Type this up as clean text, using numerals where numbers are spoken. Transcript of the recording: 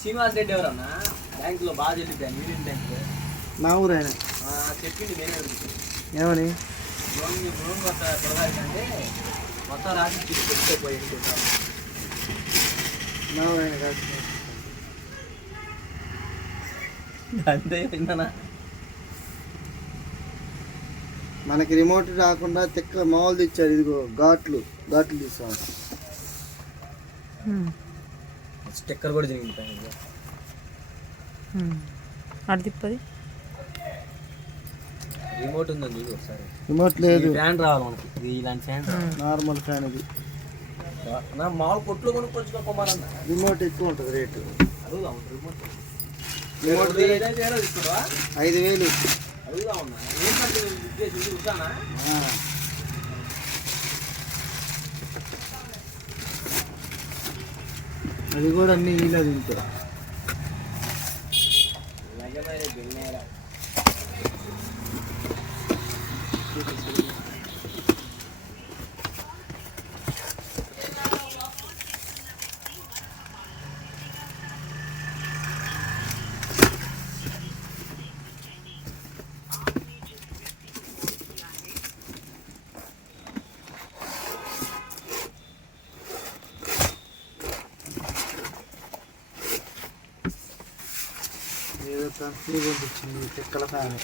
శ్రీనివాస్ రెడ్డి ఎవరన్నా బ్యాంకులో బాగా చెల్లిద్దాను యూనియన్ బ్యాంక్ మా ఊరు ఆయన చెప్పింది నేనే అడుగుతాను ఏమని లోన్ పొలగాలంటే మొత్తం రాసి పెట్టుకోపోయి మా ఊరు ఆయన కాదు అంతే విన్నానా మనకి రిమోట్ రాకుండా తిక్క మామూలు తెచ్చాడు ఇదిగో ఘాట్లు తీసాం స్టిక్కర్ కూడా జరిగింది అటు తిప్పది రిమోట్ ఉందని చూడు ఒకసారి రిమోట్ లేదు ఫ్యాన్ రావాలి మనకి ఇది ఇలాంటి ఫ్యాన్ నార్మల్ ఫ్యాన్ ఇది నా మామూలు కొట్లో కొనుక్కొచ్చుకోమన్నా రిమోట్ ఎక్కువ ఉంటుంది రేటు అడుగుదా రిమోట్ 5,000 అడుగుదా ఉన్నా ఏంటంటే చూసానా అది కూడా అన్ని ఇలా తింటా ఏదో కంపెనీ పంపించింది చెక్కల ఫ్యాన్